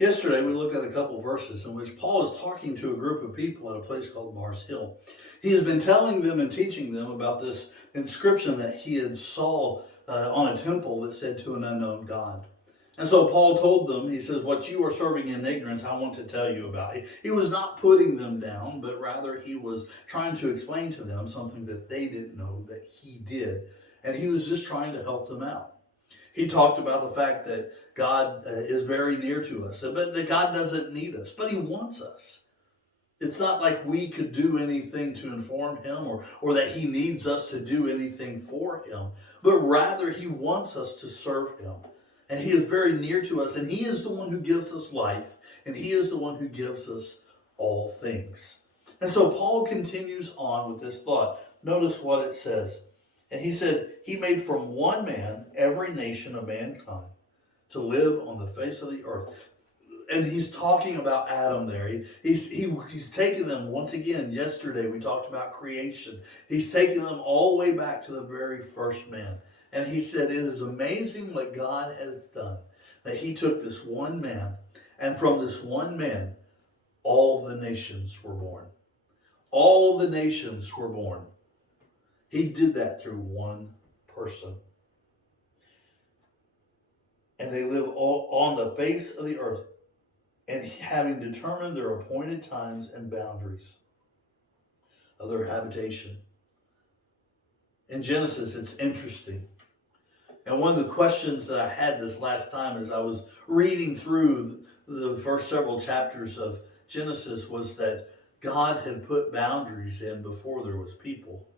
Yesterday, we looked at a couple verses in which Paul is talking to a group of people at a place called Mars Hill. He has been telling them and teaching them about this inscription that he had saw on a temple that said to an unknown God. And so Paul told them, he says, what you are serving in ignorance, I want to tell you about. He was not putting them down, but rather he was trying to explain to them something that they didn't know that he did. And he was just trying to help them out. He talked about the fact that God is very near to us, but that God doesn't need us, but he wants us. It's not like we could do anything to inform him or that he needs us to do anything for him, but rather he wants us to serve him. And he is very near to us, and he is the one who gives us life, and he is the one who gives us all things. And so Paul continues on with this thought. Notice what it says. And he said, he made from one man every nation of mankind to live on the face of the earth. And he's talking about Adam there. He's taking them once again. Yesterday we talked about creation. He's taking them all the way back to the very first man. And he said, it is amazing what God has done. That he took this one man, and from this one man, all the nations were born. All the nations were born. He did that through one person. And they live all on the face of the earth, and having determined their appointed times and boundaries of their habitation. In Genesis, it's interesting. And one of the questions that I had this last time as I was reading through the first several chapters of Genesis was that God had put boundaries in before there was people.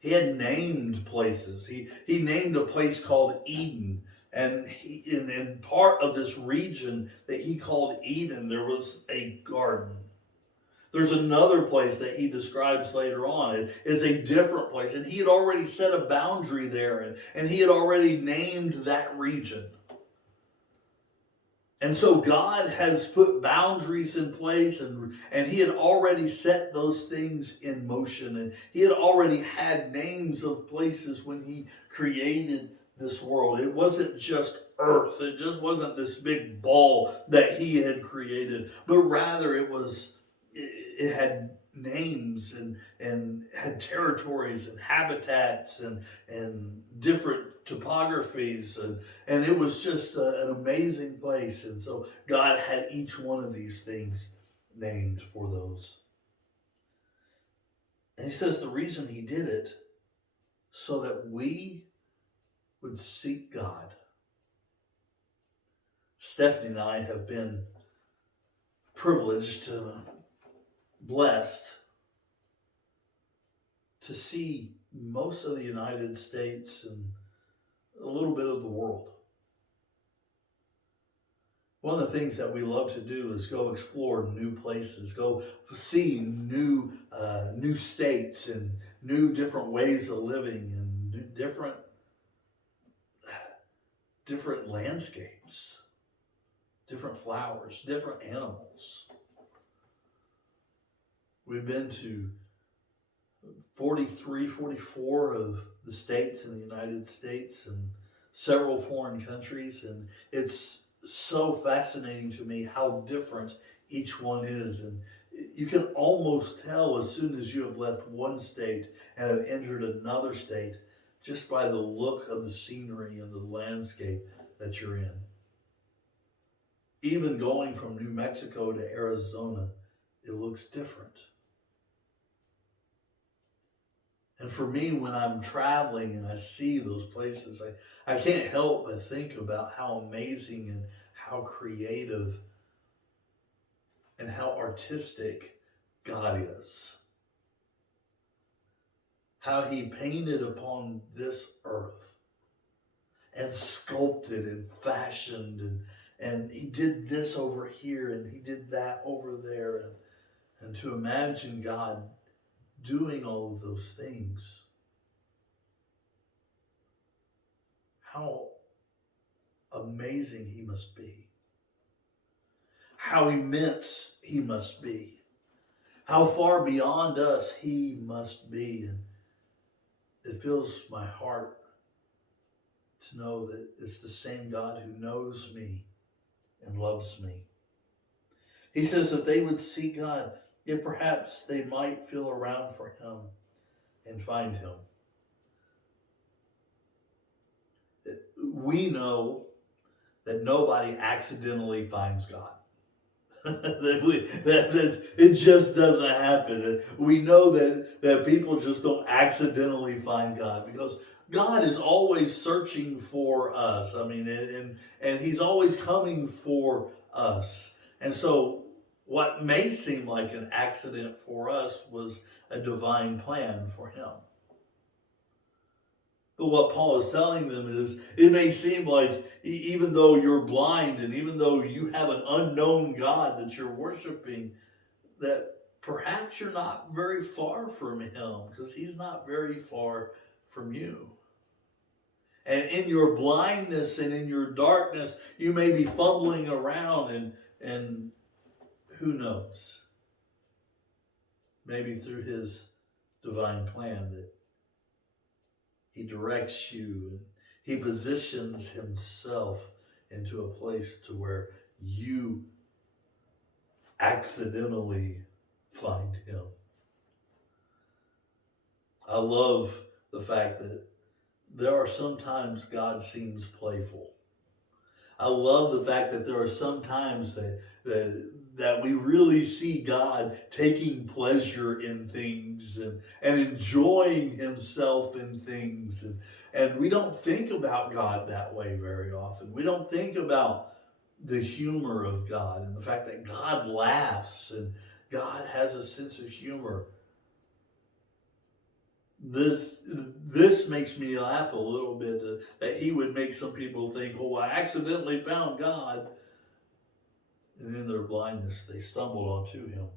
He had named places. He named a place called Eden. And in part of this region that he called Eden, there was a garden. There's another place that he describes later on. It is a different place. And he had already set a boundary there, and he had already named that region. And so God has put boundaries in place, and he had already set those things in motion. And he had already had names of places when he created this world. It wasn't just earth. It just wasn't this big ball that he had created, but rather it had names and had territories and habitats and different topographies, and it was just an amazing place. And so God had each one of these things named for those. And he says the reason he did it so that we would seek God. Stephanie and I have been privileged, blessed to see most of the United States and a little bit of the world. One of the things that we love to do is go explore new places, go see new states and new different ways of living and different landscapes, different flowers, different animals. We've been to 43, 44 of the states in the United States and several foreign countries, and it's so fascinating to me how different each one is. And you can almost tell as soon as you have left one state and have entered another state just by the look of the scenery and the landscape that you're in. Even going from New Mexico to Arizona, it looks different. And for me, when I'm traveling and I see those places, I can't help but think about how amazing and how creative and how artistic God is. How he painted upon this earth and sculpted and fashioned, and he did this over here and he did that over there. And to imagine God doing all of those things, how amazing he must be. How immense he must be. How far beyond us he must be. And it fills my heart to know that it's the same God who knows me and loves me. He says that they would seek God, yet perhaps they might feel around for him and find him. We know that nobody accidentally finds God. It just doesn't happen. And we know that people just don't accidentally find God, because God is always searching for us. I mean, and He's always coming for us. And so, what may seem like an accident for us was a divine plan for Him. But what Paul is telling them is, it may seem like even though you're blind and even though you have an unknown God that you're worshiping, that perhaps you're not very far from him, because he's not very far from you. And in your blindness and in your darkness, you may be fumbling around, and who knows? Maybe through his divine plan that he directs you and he positions himself into a place to where you accidentally find him. I love the fact that there are sometimes God seems playful. I love the fact that there are some times that we really see God taking pleasure in things, and enjoying himself in things. And we don't think about God that way very often. We don't think about the humor of God and the fact that God laughs and God has a sense of humor. This makes me laugh a little bit, that he would make some people think, oh, I accidentally found God. And in their blindness, they stumbled onto him,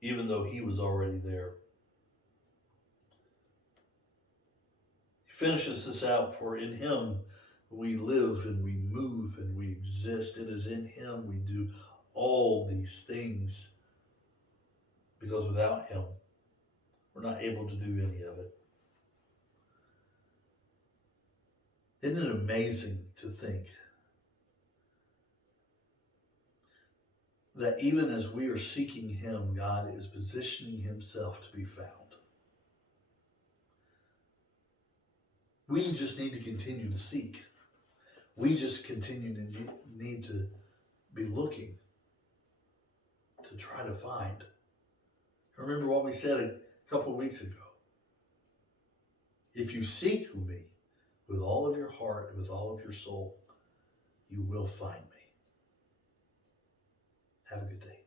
even though he was already there. He finishes this out, for in him we live and we move and we exist. It is in him we do all these things, because without him, we're not able to do any of it. Isn't it amazing to think that even as we are seeking him, God is positioning himself to be found? We just need to continue to seek. We just continue to need to be looking to try to find. Remember what we said a couple of weeks ago. If you seek me with all of your heart and with all of your soul, you will find me. Have a good day.